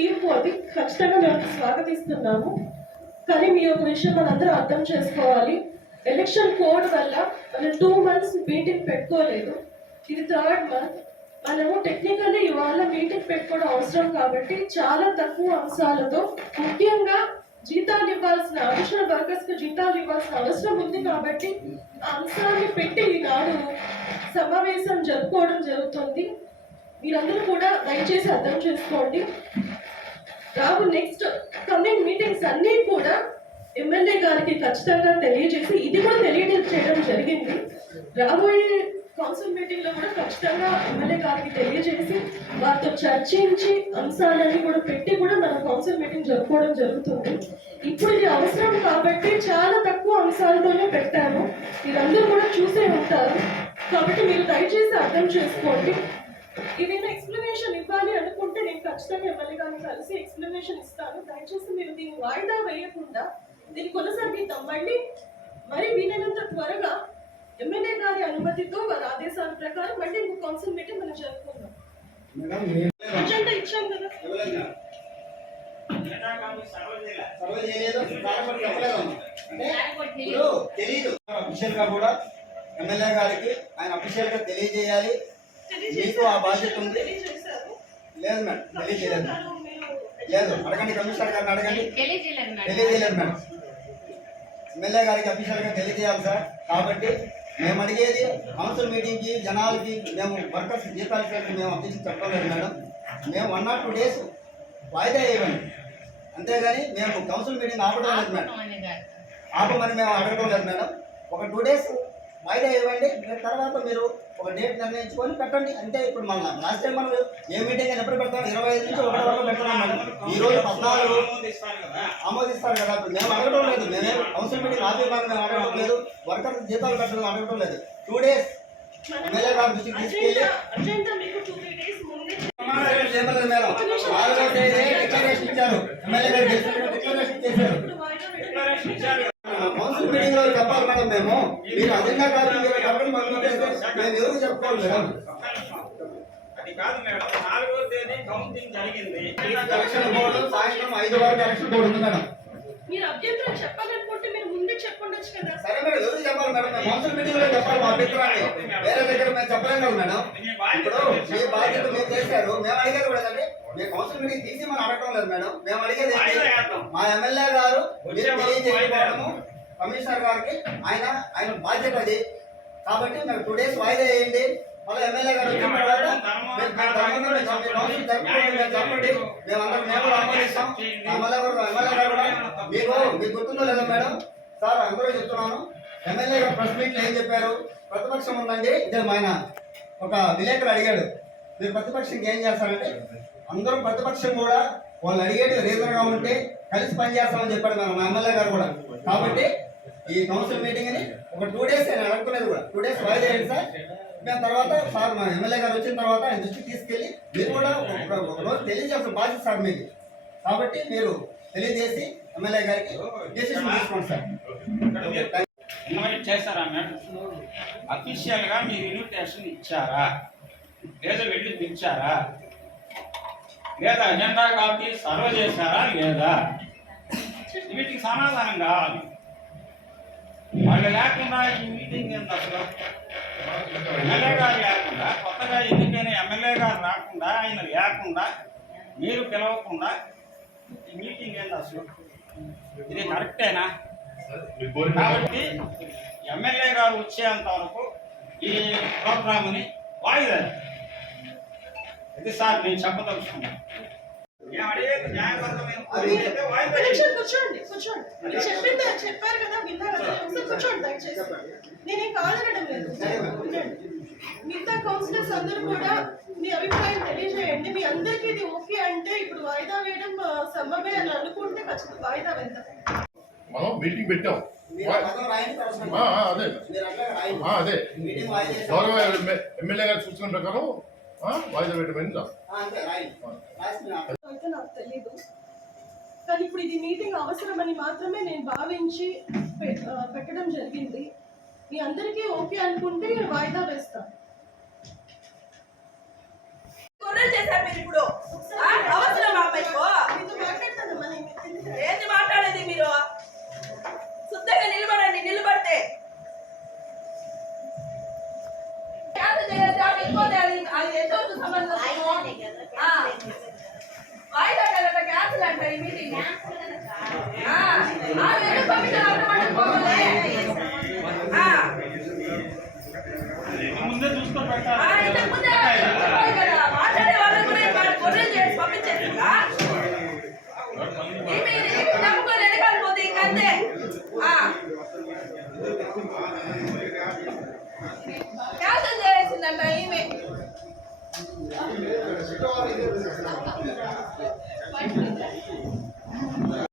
తీర్పు అది ఖచ్చితంగా మేము స్వాగతిస్తున్నాము. కానీ మీ ఒక విషయం మనందరూ అర్థం చేసుకోవాలి. ఎలక్షన్ కోడ్ వల్ల మనం 2 months మీటింగ్ పెట్టుకోలేదు. ఇది 3rd month. మనము టెక్నికల్లీ ఇవాళ మీటింగ్ పెట్టుకోవడం అవసరం కాబట్టి చాలా తక్కువ అంశాలతో, ముఖ్యంగా జీతాలు ఇవ్వాల్సిన అడిషనల్ వర్కర్స్కి జీతాలు ఇవ్వాల్సిన అవసరం ఉంది కాబట్టి ఆ అంశాన్ని పెట్టి ఈనాడు సమావేశం జరుపుకోవడం జరుగుతుంది. మీరందరూ కూడా దయచేసి అర్థం చేసుకోండి. రాబు నెక్స్ట్ కమింగ్ మీటింగ్స్ అన్నీ కూడా ఎమ్మెల్యే గారికి ఖచ్చితంగా తెలియజేసి, ఇది కూడా తెలియజేయడం జరిగింది. రాబోయే కౌన్సిల్ మీటింగ్ లో కూడా ఖచ్చితంగా ఎమ్మెల్యే గారికి తెలియజేసి వారితో చర్చించి అంశాలన్నీ కూడా పెట్టి కూడా మనం కౌన్సిల్ మీటింగ్ జరుపుకోవడం జరుగుతుంది. ఇప్పుడు ఇది అవసరం కాబట్టి చాలా తక్కువ అంశాలతోనే పెట్టాము. మీరందరూ కూడా చూసే ఉంటారు కాబట్టి మీరు దయచేసి అర్థం చేసుకోండి. ఏదైనా ఎక్స్ప్లెనేషన్ ఇవ్వాలి అనుకుంటే నేను ఖచ్చితంగా ఎమ్మెల్యే గారిని కలిసి ఎక్స్ప్లెనేషన్ ఇస్తాను. దయచేసి మీరు దీన్ని వాయిదా వేయకుండా దీన్ని కొనసాగిద్దాం. మరి వీలైనంత త్వరగా ఎమ్మెల్యే గారి అనుమతితో వారి ఆదేశాల ప్రకారం మళ్ళీ ఇంకో కౌన్సిల్ మీటింగ్ మనం జరుపుకుందాం. అజెండా ఇచ్చాం కదా. అఫీషియల్ గా కూడా ఎమ్మెల్యే గారికి ఆయన అఫీషియల్ గా తెలియజేయాలి. మీకు ఆ బాధ్యత ఉంది. లేదు మేడం, తెలియజేయలేదు. లేదు, అడగండి, కమిషనర్ గారిని అడగండి. తెలియజేయలేదు మేడం. ఎమ్మెల్యే గారికి అఫీషియల్ గా తెలియజేయాలి సార్. కాబట్టి మేము అడిగేది కౌన్సిల్ మీటింగ్ కి జనాలకి మేము వర్కర్స్ జీతాలు చేసి మేము అఫీషియల్ చెప్పలేదు మేడం. మేము 1 or 2 days వాయిదా ఇవ్వండి, అంతేగాని మేము కౌన్సిల్ మీటింగ్ ఆపడం లేదు మేడం. ఆపమని మేము అడగడం లేదు మేడం. ఒక 2 days వాయిదా ఇవ్వండి, తర్వాత మీరు ఒక డేట్ నిర్ణయించుకొని పెట్టండి అంతే. ఇప్పుడు మళ్ళీ లాస్ట్ టైం మనం ఏ మీటింగ్ అయినా ఎప్పుడు పెడతాం? 25 నుంచి 1 వరకు పెడతాం మేడం. ఈ రోజు 14 ఆమోదిస్తారు కదా. ఇప్పుడు మేము అడగడం లేదు, మేమే కౌన్సిల్ మీటింగ్ ఆపేమని మేము అడగడం లేదు, వర్కర్స్ జీతాలు పెట్టడం అడగడం లేదు. 2 days ఎమ్మెల్యే గారి దృష్టికి తీసుకెళ్ళి డిక్లరేషన్ ఇచ్చారు. ఎమ్మెల్యే గారు డిక్లరేషన్ చేశారు. కౌన్సిల్ మీటింగ్ లో చెప్పాలి మేడం. మేము మీరు అజెండా కాదు చెప్పండి, మేము ఎవరికి చెప్పుకోవాలి మేడం. అది కాదు మేడం, 4వ తేదీ కౌంటింగ్ జరిగింది. ఎలక్షన్ బోర్డు సాయంత్రం 5 వరకు ఎలక్షన్ బోర్డు ఉంది మేడం. మీరు అభ్యంతరం చెప్పాలనుకుంటే మీరు ముందే చెప్పండొచ్చు కదా. సరే మేడం, ఎవరికి చెప్పాలి మేడం? మేము కౌన్సిల్ మీటింగ్ లో చెప్పాలి మా అభిప్రాయాన్ని. వేరే దగ్గర మేము చెప్పలేం కదా మేడం. ఇప్పుడు మీ బాధ్యత మీరు చేశారు. మేము అడిగేది కూడా ఏంటంటే మేము కౌన్సిల్ మీటింగ్ తీసి మనం అడగడం లేదు మేడం. మేము అడిగేది మా ఎమ్మెల్యే గారు తెలియజేయకపోవడము కమిషనర్ గారికి ఆయన బాధ్యత అది. కాబట్టి మేము 2 days వాయిదా వేయండి. మళ్ళీ ఎమ్మెల్యే గారు వచ్చిన తర్వాత చెప్పండి, మేమందరం మేము కూడా ఆమోదిస్తాం. ఎమ్మెల్యే గారు కూడా మీకు గుర్తుందో లేదా మేడం? సార్ అందరూ చెప్తున్నాను, ఎమ్మెల్యే గారు ప్రెస్ మీట్లో ఏం చెప్పారు? ప్రతిపక్షం ఉందండి. ఇదే ఆయన ఒక విలేకరు అడిగాడు, మీరు ప్రతిపక్షంకి ఏం చేస్తారంటే అందరూ ప్రతిపక్షం కూడా వాళ్ళు అడిగేది రీజన్గా ఉంటే కలిసి పనిచేస్తామని చెప్పాడు మేడం మా ఎమ్మెల్యే గారు కూడా. కాబట్టి ఈ కౌన్సిల్ మీటింగ్ ని ఒక 2 days నేను అడుగుతున్నది కూడా 2 days వాయిదా వేయండి సార్. దాని తర్వాత సార్ మా ఎమ్మెల్యే గారు వచ్చిన తర్వాత ఆయన దృష్టికి తీసుకెళ్ళి మీరు కూడా ఒక రోజు తెలియజేయాల్సిన బాధ్యత సార్ మీకు. కాబట్టి మీరు తెలియజేసి ఎమ్మెల్యే గారికి డెసిషన్ తీసుకోండి సార్. ఇన్వైట్ చేశారా మేడం? అఫీషియల్ గా మీరు ఇన్విటేషన్ ఇచ్చారా లేదా వెళ్ళి పిలిచారా లేదా అజెండా కాపీ సర్వ్ చేశారా లేదా? వీటికి సమాధానం కావాలి. వాళ్ళు లేకుండా ఈ మీటింగ్ ఏంటి అసలు? ఎమ్మెల్యే గారు లేకుండా, కొత్తగా ఎన్నికైన ఎమ్మెల్యే గారు రాకుండా, ఆయన లేకుండా, మీరు పిలవకుండా ఈ మీటింగ్ ఏంటి అసలు? ఇది కరెక్టేనా? కాబట్టి ఎమ్మెల్యే గారు వచ్చేంత వరకు ఈ ప్రోగ్రామ్ని వాయిదా. ఇది సార్ నేను చెప్పదలుచుకున్నాను. చెప్పారు కదా, విన్నారు కదా, కూర్చోండి దయచేసి. నేనేం కాదనడం లేదు. మిగతా కౌన్సిలర్స్ అందరూ కూడా మీ అభిప్రాయం తెలియజేయండి. మీ అందరికీ ఇది ఓకే అంటే ఇప్పుడు వాయిదా వేయడం సమ్మమే అని అనుకుంటే ఖచ్చితంగా వాయిదా వేద్దాం. మనం మీటింగ్ పెట్టాం. అదే గౌరవ ఎమ్మెల్యే గారి సూచన ప్రకారం వాయిదా పెట్టమని అయితే నాకు తెలీదు. కానీ ఇప్పుడు ఇది మీటింగ్ అవసరమని మాత్రమే నేను భావించి పెట్టడం జరిగింది. మీ అందరికీ ఓకే అనుకుంటే వాయిదా వేస్తాను. చేశారు మీరు ఇప్పుడు అవసరం చేసిందంట ఈ మీటింగ్ ఎందుకు పంపించాలి పోవాలి ముందే చూసుకొని పెట్టాలి ఇంతకుముందే కదా మాట్లాడే వాళ్ళని కూడా గొర్రెలు చేసి పంపించేసిందా ఈమె నమ్ముకొని వెనకాలిపోతే ఇంకంతే క్యాన్సల్ చేసిందంట ఈమె